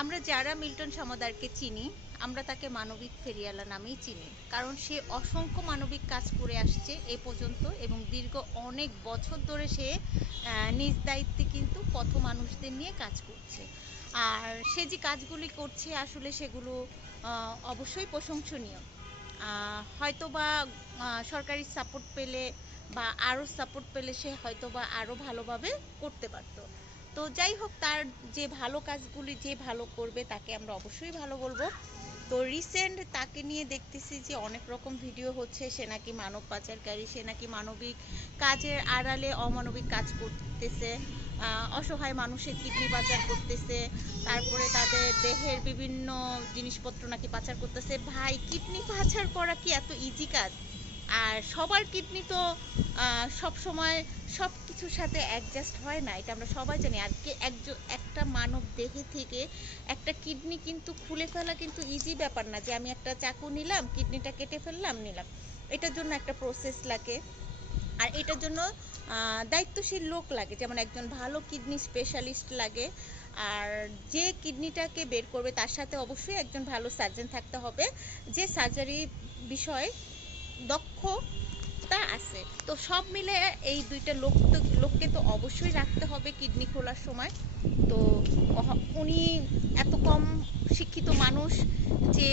আমরা যারা মিল্টন সমাদারকে চিনি আমরা তাকে মানবিক ফেরিয়ালা নামেই চিনি। কারণ সে অসংখ্য মানবিক কাজ করে আসছে এ পর্যন্ত এবং দীর্ঘ অনেক বছর ধরে সে নিজ দায়িত্বে কিন্তু পথ মানুষদের নিয়ে কাজ করছে। আর সে যে কাজগুলি করছে আসলে সেগুলো অবশ্যই প্রশংসনীয়। আহ, হয়তোবা সরকারি সাপোর্ট পেলে বা আরও সাপোর্ট পেলে সে হয়তোবা আরও ভালোভাবে করতে পারতো। তো যাই হোক, তার যে ভালো কাজগুলি যে ভালো করবে তাকে আমরা অবশ্যই ভালো বলব। তো রিসেন্ট তাকে নিয়ে দেখতেছি যে অনেক রকম ভিডিও হচ্ছে, সে নাকি মানব পাচারকারী, সে নাকি মানবিক কাজের আড়ালে অমানবিক কাজ করতেছে অসহায় মানুষের কিডনি পাচার করতেছে, তারপরে তাদের দেহের বিভিন্ন জিনিসপত্র নাকি পাচার করতেছে। ভাই, কিডনি পাচার করা কি এত ইজি কাজ? আর সবার কিডনি তো সব সময় সব কিছুর সাথে অ্যাডজাস্ট হয় না, এটা আমরা সবাই জানি। আর কি, একজন, একটা মানব দেহে থেকে একটা কিডনি কিন্তু খুলে ফেলা কিন্তু ইজি ব্যাপার না, যে আমি একটা চাকু নিলাম, কিডনিটা কেটে ফেললাম, নিলাম। এটার জন্য একটা প্রসেস লাগে। আর এটার জন্য দায়িত্বশীল লোক লাগে, যেমন একজন ভালো কিডনি স্পেশালিস্ট লাগে। আর যে কিডনিটাকে বের করবে, তার সাথে অবশ্যই একজন ভালো সার্জন থাকতে হবে। যে সার্জারি বিষয়ে দক্ষতা আছে। তো সব মিলে এই দুইটা লোক তো লোককে তো অবশ্যই রাখতে হবে কিডনি খোলার সময়। তো উনি এত কম শিক্ষিত মানুষ যে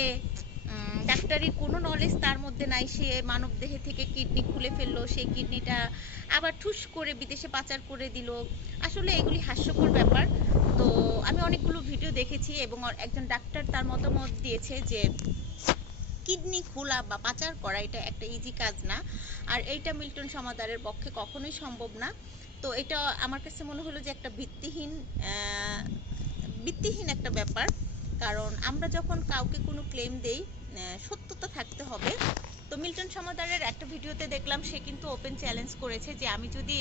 ডাক্তারির কোনো নলেজ তার মধ্যে নাই। সে মানব দেহে থেকে কিডনি খুলে ফেলল সেই কিডনিটা আবার ঠুস করে বিদেশে পাচার করে দিল। আসলে এগুলি হাস্যকর ব্যাপার। তো আমি অনেকগুলো ভিডিও দেখেছি এবং একজন ডাক্তার তার মতামত দিয়েছে যে কিডনি খোলা বা পাচার করা, এটা একটা ইজি কাজ না। আর এইটা মিল্টন সমাদারের পক্ষে কখনোই সম্ভব না। তো এটা আমার কাছে মনে হলো যে একটা ভিত্তিহীন ভিত্তিহীন একটা ব্যাপার। কারণ আমরা যখন কাউকে কোনো ক্লেম দেই সত্যতা থাকতে হবে। তো মিল্টন সমাদারের একটা ভিডিওতে দেখলাম, সে কিন্তু ওপেন চ্যালেঞ্জ করেছে যে আমি যদি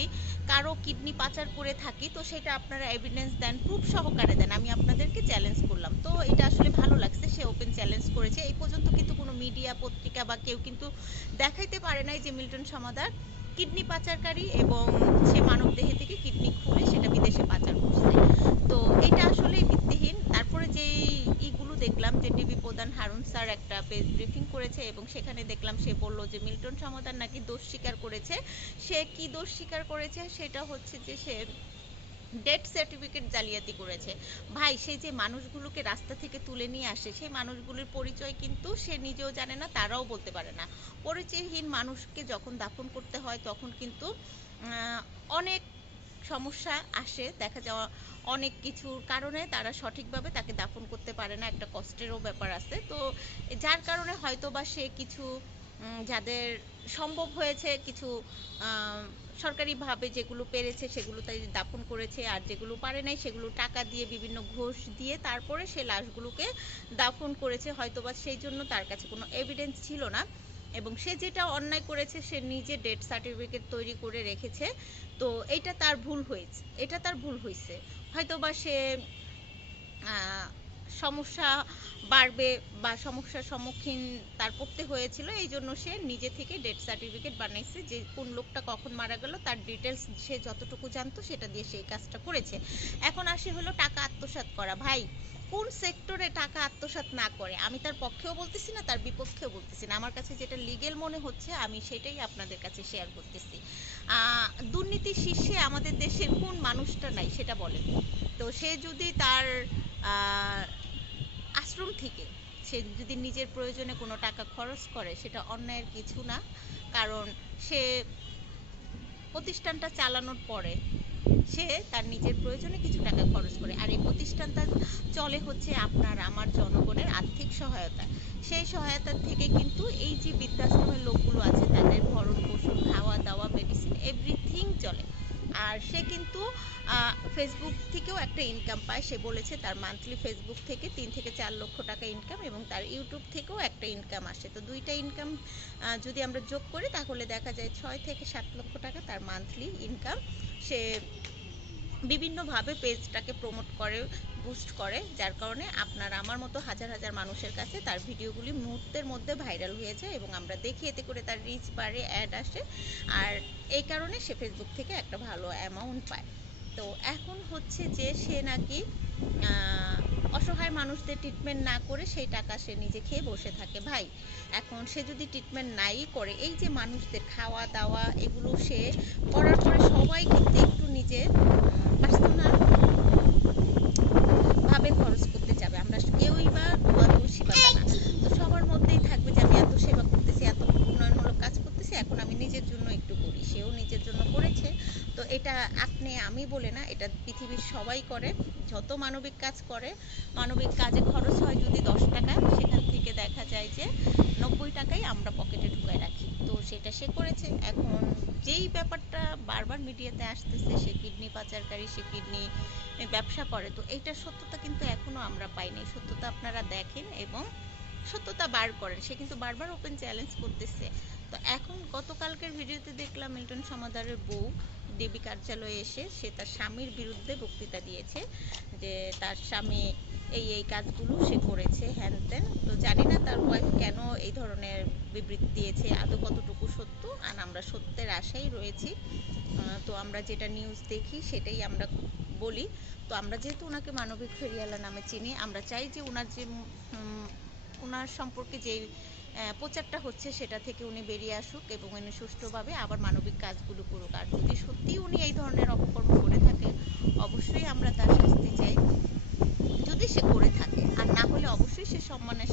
কারও কিডনি পাচার করে থাকি, তো সেটা আপনারা এভিডেন্স দেন প্রুফ সহকারে দেন। আমি আপনাদেরকে চ্যালেঞ্জ করলাম। তো এটা আসলে ভালো লাগছে। ওপেন চ্যালেঞ্জ করেছে। এই পর্যন্ত কিন্তু কোনো মিডিয়া, পত্রিকা বা কেউ কিন্তু দেখাইতে পারে নাই যে মিল্টন সমাদার কিডনি পাচারকারী এবং সে মানব দেহে থেকে কিডনি খুলে সেটা বিদেশে পাচার করছে। তো এটা আসলে ভিত্তিহীন। তারপরে যে ইগুলো দেখলাম যে টিভি প্রধান হারুন স্যার একটা পেজ ব্রিফিং করেছে এবং সেখানে দেখলাম সে বলল যে মিল্টন সমাদার নাকি দোষ স্বীকার করেছে। সে কি দোষ স্বীকার করেছে? সেটা হচ্ছে যে সে ডেথ সার্টিফিকেট জালিয়াতি করেছে। ভাই সেই যে মানুষগুলোকে রাস্তা থেকে তুলে নিয়ে আসে, সেই মানুষগুলোর পরিচয় কিন্তু সে নিজেও জানে না, তারাও বলতে পারে না। পরিচয়হীন মানুষকে যখন দাফন করতে হয়, তখন কিন্তু অনেক সমস্যা আসে, দেখা যাওয়া অনেক কিছুর কারণে তারা সঠিকভাবে তাকে দাফন করতে পারে না, একটা কষ্টেরও ব্যাপার আছে। তো যার কারণে হয়তো বা সে কিছু যাদের সম্ভব হয়েছে কিছু সরকারিভাবে যেগুলো পেরেছে সেগুলো তাই দাফন করেছে, আর যেগুলো পারে নাই সেগুলো টাকা দিয়ে বিভিন্ন ঘুষ দিয়ে তারপরে সে লাশগুলোকে দাফন করেছে। হয়তোবা সেই জন্য তার কাছে কোনো এভিডেন্স ছিল না এবং সে যেটা অন্যায় করেছে সে নিজে ডেথ সার্টিফিকেট তৈরি করে রেখেছে। তো এটা তার ভুল হয়েছে, এটা তার ভুল হয়েছে। হয়তোবা সে সমস্যা বাড়বে বা সমস্যার সম্মুখীন তার পড়তে হয়েছিল এই জন্য সে নিজে থেকে ডেথ সার্টিফিকেট বানাইছে যে কোন লোকটা কখন মারা গেল তার ডিটেলস সে যতটুকু জানতো সেটা দিয়ে সেই কাজটা করেছে। এখন আসে হলো টাকা আত্মসাৎ করা। ভাই কোন সেক্টরে টাকা আত্মসাৎ না করে? আমি তার পক্ষেও বলতেছি না তার বিপক্ষেও বলতেছি না। আমার কাছে যেটা লিগেল মনে হচ্ছে আমি সেটাই আপনাদের কাছে শেয়ার করতেছি। আহ, দুর্নীতির শীর্ষে আমাদের দেশের কোন মানুষটা নাই সেটা বলেন। তো সে যদি তার আহ, আশ্রম থেকে সে যদি নিজের প্রয়োজনে কোনো টাকা খরচ করে সেটা অন্যায়ের কিছু না। কারণ সে প্রতিষ্ঠানটা চালানোর পরে সে তার নিজের প্রয়োজনে কিছু টাকা খরচ করে। আর এই প্রতিষ্ঠানটা চলে হচ্ছে আপনার আমার জনগণের আর্থিক সহায়তা। সেই সহায়তার থেকে কিন্তু এই যে বৃদ্ধাশ্রমের লোকগুলো আছে তাদের ভরণ পোষণ খাওয়া দাওয়া মেডিসিন এভরিথিং চলে আর সে কিন্তু ফেসবুক থেকেও একটা ইনকাম পায়। সে বলেছে তার মান্থলি ফেসবুক থেকে তিন থেকে চার লক্ষ টাকা ইনকাম এবং তার ইউটিউব থেকেও একটা ইনকাম আসে। তো দুইটা ইনকাম যদি আমরা যোগ করি, তাহলে দেখা যায় ছয় থেকে সাত লক্ষ টাকা তার মান্থলি ইনকাম সে বিভিন্নভাবে পেজটাকে প্রমোট করে বুস্ট করে, যার কারণে আপনার আমার মতো হাজার হাজার মানুষের কাছে তার ভিডিওগুলি মুহূর্তের মধ্যে ভাইরাল হয়ে যায় এবং আমরা দেখি এতে করে তার রিচ বাড়ে অ্যাড আসে। আর এই কারণে সে ফেসবুক থেকে একটা ভালো অ্যামাউন্ট পায়। তো এখন হচ্ছে যে সে নাকি অসহায় মানুষদের ট্রিটমেন্ট না করে সেই টাকা সে নিজে খেয়ে বসে থাকে। ভাই, এখন সে যদি ট্রিটমেন্ট নাই করে, এই যে মানুষদের খাওয়া দাওয়া, এগুলো সে করার পরে সবাই কিন্তু একটু নিজে পার্সোনাল ভাবে খরচ করতে যাবে আমরা কেউই বা দোষী বা তা না তো সবার মধ্যেই থাকবে যে আমি এত সেবা করতেছি এত উন্নয়নমূলক কাজ করতেছি এখন আমি নিজের জন্য একটু করি সেও নিজের জন্য করেছে তো এটা আপনি, আমি বলে না, এটা পৃথিবীর সবাই করে, যত মানবিক কাজ করে, মানবিক কাজে খরচ হয় যদি দশ টাকা, সেখান থেকে দেখা যায় যে নব্বই টাকাই আমরা পকেটে ঢুকায় রাখি। তো সেটা সে করেছে। এখন যেই ব্যাপারটা বারবার মিডিয়াতে আসতেছে, সে কিডনি পাচারকারী, সে কিডনি ব্যবসা করে, তো এইটার সত্যতা কিন্তু এখনও আমরা পাইনি সত্যতা আপনারা দেখেন এবং সত্যতা বার করেন। সে কিন্তু বারবার ওপেন চ্যালেঞ্জ করতেছে। তো এখন গতকালকের ভিডিওতে দেখলাম মিল্টন সমাদারের বউ ডিবি কার্যালয়ে এসে সে তার স্বামীর বিরুদ্ধে বক্তৃতা দিয়েছে যে তার স্বামী এই এই কাজগুলো সে করেছে হ্যান ত্যান। তো জানি না তার ওয়াইফ কেন এই ধরনের বিবৃতি দিয়েছে আদৌ কতটুকু সত্য? আর আমরা সত্যের আশাই রয়েছি। তো আমরা যেটা নিউজ দেখি সেটাই আমরা বলি। তো আমরা যেহেতু ওনাকে মানবিক ফেরিয়ালা নামে চিনি আমরা চাই যে ওনার যে ওনার সম্পর্কে যে আহ, প্রচারটা হচ্ছে সেটা থেকে উনি বেরিয়ে আসুক এবং উনি সুষ্ঠুভাবে আবার মানবিক কাজগুলো করুক। আর যদি সত্যিই উনি এই ধরনের অপকর্ম করে থাকে, অবশ্যই আমরা তার শাস্তি চাই। যদি সে করে থাকে, আর না হলে অবশ্যই সে সম্মানের